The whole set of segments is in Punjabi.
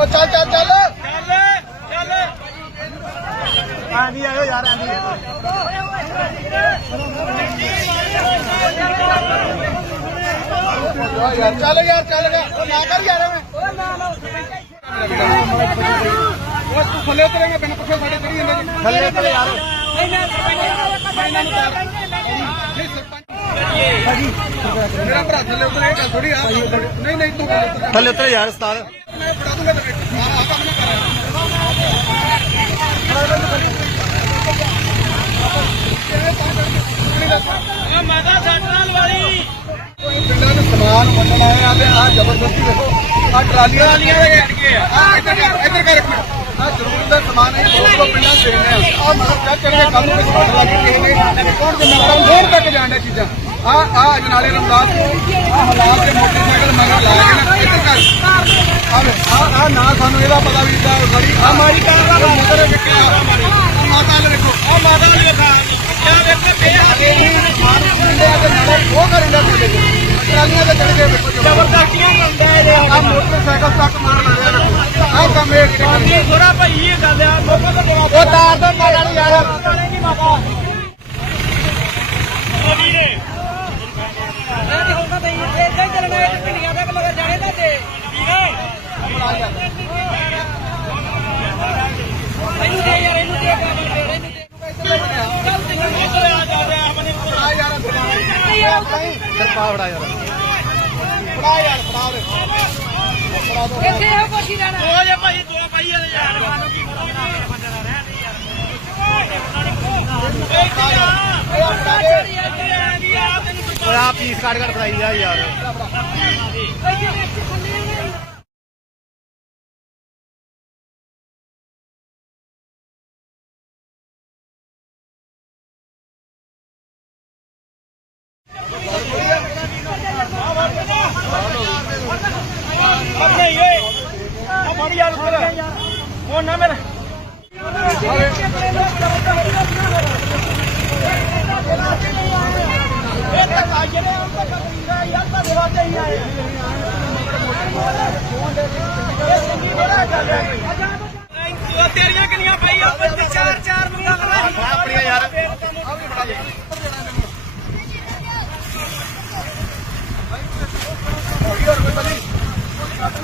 ਉਹ ਚੱਲ ਚੱਲ ਚੱਲ ਆਂਦੀ ਆਇਓ ਯਾਰ ਆਂਦੀ ਓ ਯਾਰ ਚੱਲ ਯਾਰ ਚੱਲ ਗਿਆ ਉਹ ਨਾ ਕਰ ਯਾਰ ਐਵੇਂ ਉਹ ਤੂੰ ਥੱਲੇ ਉਤਰੇਂਗਾ ਬਿਨ ਪੁੱਛੇ ਥੱਲੇ ਉਤਰ ਯਾਰ ਇਹਨਾਂ ਨੂੰ ਤਾਰ ਨਹੀਂ ਸਰਪੰਚ ਮੇਰਾ ਭਰਾ ਥੱਲੇ ਉਤਰੇ ਗੱਲ ਥੋੜੀ ਆ। ਨਹੀਂ ਨਹੀਂ ਤੂੰ ਥੱਲੇ ਉਤਰ ਥੱਲੇ ਉਤਰ ਯਾਰ ਉਸਤਾਦ। ਮੈਂ ਫੜਾ ਦੂੰਗਾ ਤੇਰੇ ਆ ਆ ਕੰਮ ਨਾ ਕਰ। ਪਿੰਡਾਂ ਦੇ ਸਮਾਨ ਵੰਡਣ ਆਏ ਆ ਤੇ ਆ ਜ਼ਬਰਦਸਤੀ ਦੇਖੋ ਆ ਟਰਾਲੀਆਂ ਵਾਲੀਆਂ ਦੇ ਆ ਇੱਧਰ ਕਰ ਇੱਧਰ ਕਰ ਇੱਕ ਮਿੰਟ। ਸਮਾਨ ਹੈ ਬਹੁਤ ਬਹੁਤ ਪਿੰਡਾਂ ਦੇ ਨੇ ਆ ਮਤਲਬ ਕਿਆ ਚੰਗੇ ਕੰਮ ਨੂੰ ਸਮਾਨ ਲਾ ਕੇ ਨੇ ਕੌਣ ਜਿੰਨਾ ਹੋਰ ਤੱਕ ਜਾਣ ਦੀਆਂ ਚੀਜ਼ਾਂ। ਆ ਆ ਅਜਨਾਲੇ ਰਮਦਾਸ ਆ ਹਾਲਾਤ ਦੇ ਮੋਟਰਸਾਈਕਲ ਮਗਰ ਲਾ ਕੇ ਨਾ ਇੱਧਰ ਕਰ ਆ ਆ ਨਾ ਸਾਨੂੰ ਇਹਦਾ ਪਤਾ ਵੀ ਦਾ ਗੜੀ ਆ। ਮਾਰੀ ਕਰ ਦਾ ਮੋਟਰ ਵਿਕਿਆ ਆ ਮਾਤਾ ਨੇ ਵੇਖੋ ਆ ਮਾਤਾ ਨੇ ਵੇਖਾ ਕਿਆ ਵੇਖੇ ਪੇ ਆ ਤੇ ਨਾਲੇ ਉਹ ਕਰਿੰਦਾ ਸਾਡੇ ਟਰਾਲੀਆਂ ਤੇ ਚੜ ਗਏ ਵੇਖੋ ਜ਼ਬਰਦਸਤੀਆਂ ਹੁੰਦਾ ਇਹ ਆ ਮੋਟਰਸਾਈਕਲ ਤੱਕ ਮਾਰ ਲੱਗਾ ਵੇਖੋ ਆ ਕੰਮ ਇਹ ਕਿਹੜੀ ਥੋੜਾ ਭਾਈ ਇਹ ਗੱਲ ਆ ਮੋਕਾ ਤਾਂ ਬੜਾ ਉਹ ਤਾਰ ਤੋਂ ਮਾਰਾ ਨੂੰ ਯਾਰ। ਨਹੀਂ ਮਾਪਾ ਆ ਯਾਰ। ਸਰਪਾ ਫੜਾ ਯਾਰ ਫੜਾ ਯਾਰ। ਫੜਾ ਰੇ ਉਹ ਜੇ ਭਾਈ ਦੋ ਭਾਈ ਵਾਲੇ ਯਾਰ। ਮਾਨੂੰ ਕੀ ਓਏ। ਆ। ਪੀਸ ਕੱਢ ਕੱਢ ਫੜਾਈ ਜਾ ਯਾਰ ਨਹੀਂ ਓਏ ਆ ਫੜ ਯਾਰ ਉੱਪਰ ਉਹ ਨਾ ਮੇਰਾ ਇਹ ਤਾਂ ਕਾਜੇ ਨੇ ਉਹ ਤਾਂ ਕਬੀਰਾ ਯਾਰ ਤਾਂ ਦੇਵਾ ਚਾਹੀਏ ਇਹ ਸੰਗੀ ਬੜਾ ਗੱਲ ਹੈ ਤੇਰੀਆਂ ਕਿੰਨੀਆਂ ਭਾਈ ਆਪਾਂ ਤੇ ਚਾਰ ਚਾਰ ਮੰਗਾ ਕਰਾਂ ਆਪਣੀਆਂ ਯਾਰ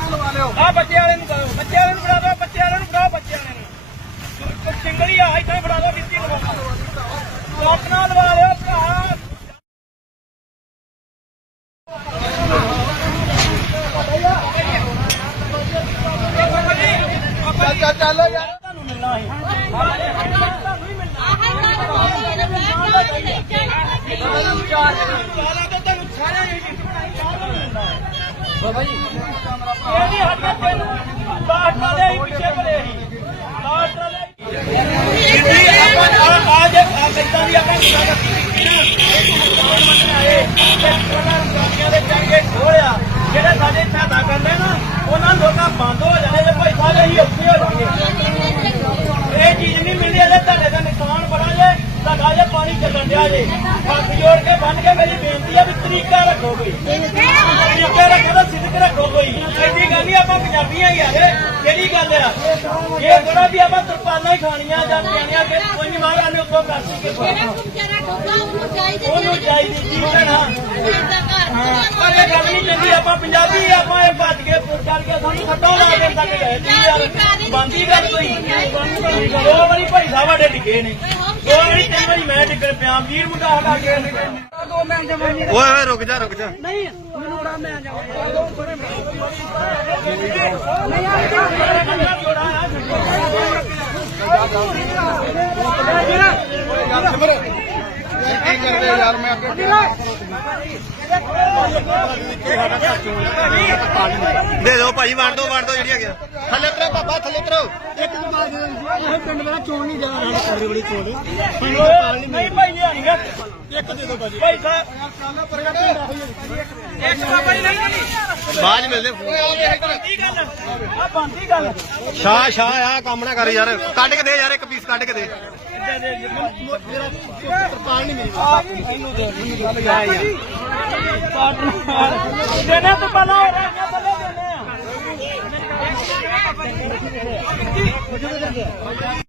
ਲਵਾ ਲਿਓ ਆ ਬੱਚੇ ਵਾਲੇ ਨੂੰ ਕਹੋ ਬੱਚੇ ਵਾਲੇ ਨੂੰ ਫੜਾ ਦਿਓ ਬੱਚੇ ਵਾਲੇ ਨੂੰ ਫੜਾਓ ਬੱਚੇ ਵਾਲੇ ਨੂੰ ਸਿੰਗਲੀ ਆ ਇੱਥੇ ਫੜਾ ਦਿਓ ਕਿੱਤੀ ਲਵਾ ਲੋਕ ਨਾਲ ਲਵਾ ਲਿਓ ਭਰਾ। ਚੱਲ ਚੱਲ ਯਾਰ। ਤੁਹਾਨੂੰ ਮਿਲਣਾ ਹੈ ਤੋਂ ਤੁਹਾਨੂੰ ਸਾਰਿਆਂ ਨੂੰ ਬਾਬਾ ਜੀ ਇਹ ਨਹੀਂ ਹੱਥਾਂ ਤੈਨੂੰ ਡਾਕਟਰ ਦੇ ਹੀ ਪਿੱਛੇ ਪੜੇ ਸੀ ਡਾਕਟਰ ਦੇ ਜਿੱਦੀ ਆਪਾਂ ਆ ਆ ਜੇ ਆ ਕਿੱਦਾਂ ਦੀ ਆਪਾਂ ਗੁਜ਼ਾਰਾ ਦੇ ਚੰਗੇ ਖੋਲਿਆ ਜਿਹੜੇ ਸਾਡੇ ਸਹਾਇਤਾ ਕਰਦੇ ਨਾ ਉਹਨਾਂ ਲੋਕਾਂ ਬੰਦ ਹੋ ਜਾਣੇ ਜੇ ਭਾਈ ਸਾਰੇ ਅਸੀਂ ਔਖੇ ਹੋ ਜਾਣਗੇ ਇਹ ਚੀਜ਼ ਨਹੀਂ ਮਿਲਦੀ, ਇਹਦੇ ਤੁਹਾਡੇ ਦਾ ਨੁਕਸਾਨ ਬੜਾ ਜੇ। ਤੁਹਾਡਾ ਜੇ ਪਾਣੀ ਚੱਲਣ ਡਿਆ ਜੇ। ਹੱਥ ਜੋੜ ਕੇ ਬੰਨ ਕੇ ਮੇਰੀ ਬੇਨਤੀ ਹੈ ਵੀ ਤਰੀਕਾ ਰੱਖੋ ਕੋਈ ਤਰੀਕੇ ਰੱਖੋ ਤਾਂ ਸਿੱਧਕ ਰੱਖੋ ਕੋਈ ਐਡੀ ਗੱਲ ਪੰਜਾਬੀਆਂ ਹੀ ਆ ਗਏ ਕਿਹੜੀ ਗੱਲ ਆ। ਇਹ ਥੋੜਾ ਵੀ ਆਪਾਂ ਤਰਪਾਲਾਂ ਹੀ ਖਾਣੀਆਂ ਜਾਂ ਜਾਣੀਆਂ ਕਿ ਕੋਈ ਨਹੀਂ ਮਹਾਰਾਜ ਨੇ ਉੱਤੋਂ ਕਰ ਸੀ ਉਹਨੂੰ ਚਾਹੀਦੀ ਕੀ ਕਹਿਣਾ ਪਰ ਇਹ ਗੱਲ ਨਹੀਂ ਚੰਗੀ ਆਪਾਂ ਪੰਜਾਬੀ ਆਪਾਂ ਇਹ ਭੱਜ ਕੇ ਪੁਰ ਕਰਕੇ ਸਾਨੂੰ ਖੱਟੋਂ ਲਾ ਕੇ ਤੱਕ ਗਏ ਜੀ ਯਾਰ ਬੰਦੀ ਗੱਲ ਕੋਈ। ਦੋ ਵਾਰੀ ਭਾਈ ਸਾਹਿਬ ਸਾਡੇ ਡਿੱਗੇ ਨੇ। ਦੋ ਵਾਰੀ ਤਿੰਨ ਵਾਰੀ ਮੈਂ ਡਿੱਗਣ ਪਿਆ ਵੀਰ ਮੁੰਡਾ ਸਾਡਾ ਕੇ ਦੋ ਮੈਂ ਜਮਾਨੀ ਓਏ ਓਏ ਰੁਕ ਜਾ ਰੁਕ ਜਾ। ਨਹੀਂ ਮੈਨੂੰ ਬੜਾ ਮੈਂ ਕਰਦੇ। ਯਾਰ ਮੈਂ ਅੱਗੇ ਦੇ ਦਿਓ ਭਾਈ ਵੰਡ ਦਿਓ ਵੰਡ ਦਿਓ ਜਿਹੜੀ ਹੈਗੀ ਆ। ਥੱਲੇ ਉਤਰੋ ਬਾਬਾ ਥੱਲੇ ਉਤਰੋ ਪਿੰਡ ਮੇਰਾ ਚੋਣ ਨਹੀਂ ਜਾ ਰਿਹਾ ਕਰਦੀ ਬੜੀ ਚੋਣ ਨਹੀਂ ਭਾਈ ਇਹ ਨਹੀਂ ਇੱਕ ਦੇ ਦੋ ਭਾਜੀ ਭਾਈ ਸਾਹਿਬ ਇੱਕ ਬਾਬਾ ਜੀ ਨਹੀਂ ਨਹੀਂ ਬਾਅਦ 'ਚ ਮਿਲਦੇ ਬੰਦੀ ਗੱਲ ਆ ਬੰਦੀ ਗੱਲ ਸ਼ਾਹ ਸ਼ਾਹ ਆ ਕੰਮ ਨਾ ਕਰ ਯਾਰ ਕੱਢ ਕੇ ਦੇ ਯਾਰ ਇੱਕ ਪੀਸ ਕੱਢ ਕੇ ਦੇ ਮੇਰਾ ਤਰਪਾਲ ਨਹੀਂ ਮਿਲੀ ਇਹਨੂੰ ਦੇ ਮੈਨੂੰ ਗੱਲ ਯਾਰ ਦੇਣੇ ਤੋਂ ਪਹਿਲਾਂ ਹੋ ਰਿਹਾ ਥੱਲੇ ਦੇਣੇ ਆ ਬਾਬਾ ਜੀ